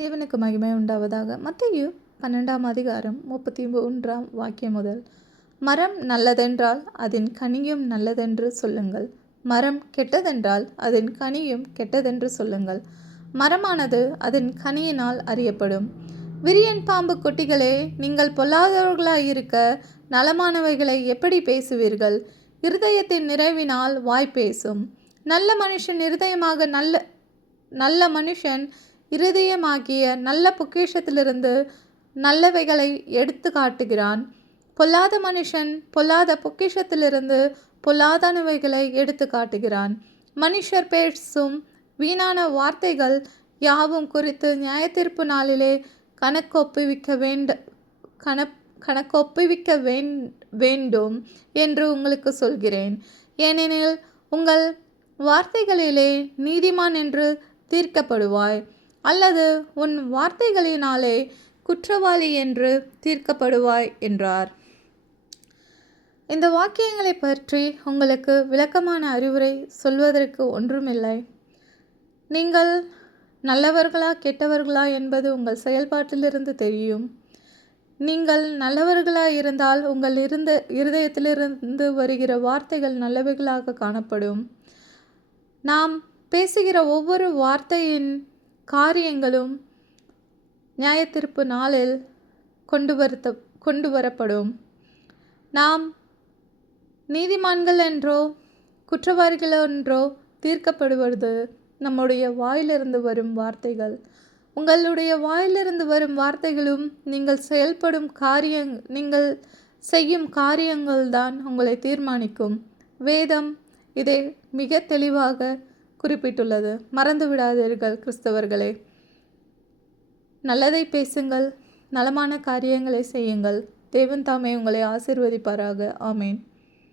தேவனுக்கு மகிமை உண்டாவதாக. மத்திய பன்னெண்டாம் அதிகாரம் முப்பத்தி மூன்றாம் வாக்கியம் முதல் மரம் நல்லதென்றால் அதன் கனியும் நல்லதென்று சொல்லுங்கள். மரம் கெட்டதென்றால் அதன் கனியும் கெட்டதென்று சொல்லுங்கள். மரமானது அதன் கனியினால் அறியப்படும். விரியன் பாம்பு குட்டிகளே நீங்கள் பொல்லாதவர்களாயிருக்க நலமானவைகளை எப்படி பேசுவீர்கள்? இருதயத்தின் நிறைவினால் வாய் பேசும். நல்ல மனுஷன் இருதயமாக நல்ல நல்ல மனுஷன் இருதயமாகிய நல்ல பொக்கிஷத்திலிருந்து நல்லவைகளை எடுத்து காட்டுகிறான். பொல்லாத மனுஷன் பொல்லாத பொக்கிஷத்திலிருந்து பொல்லாதனவைகளை எடுத்து காட்டுகிறான். மனுஷர் பேசும் வீணான வார்த்தைகள் யாவும் குறித்து நியாயத்தீர்ப்பு நாளிலே கணக்கொப்புவிக்க வேண்ட கண கணக்கொப்புவிக்க வேண் வேண்டும் என்று உங்களுக்கு சொல்கிறேன். ஏனெனில் உங்கள் வார்த்தைகளிலே நீதிமான் என்று தீர்க்கப்படுவாய். அல்லது உன் வார்த்தைகளினாலே குற்றவாளி என்று தீர்க்கப்படுவாய் என்றார். இந்த வாக்கியங்களை பற்றி உங்களுக்கு விளக்கமான அறிவுரை சொல்வதற்கு ஒன்றுமில்லை. நீங்கள் நல்லவர்களா கெட்டவர்களா என்பது உங்கள் செயல்பாட்டிலிருந்து தெரியும். நீங்கள் நல்லவர்களா இருந்தால் உங்கள் இருந்த இருதயத்திலிருந்து வருகிற வார்த்தைகள் நல்லவைகளாக காணப்படும். நாம் பேசுகிற ஒவ்வொரு வார்த்தையின் காரியங்களும் நியாயத்தீர்ப்பு நாளில் கொண்டு வருத்த கொண்டு வரப்படும். நாம் நீதிமான்கள் என்றோ குற்றவாளிகள் என்றோ தீர்க்கப்படுவது நம்முடைய வாயிலிருந்து வரும் வார்த்தைகள். உங்களுடைய வாயிலிருந்து வரும் வார்த்தைகளும் நீங்கள் செயல்படும் காரியங் நீங்கள் செய்யும் காரியங்கள் தான் உங்களை தீர்மானிக்கும். வேதம் இதை மிக தெளிவாக குறிப்பிட்டுள்ளது. மறந்து விடாதீர்கள் கிறிஸ்தவர்களே. நல்லதை பேசுங்கள் நலமான காரியங்களை செய்யுங்கள். தேவன் தாமே உங்களை ஆசிர்வதிப்பாராக. ஆமேன்.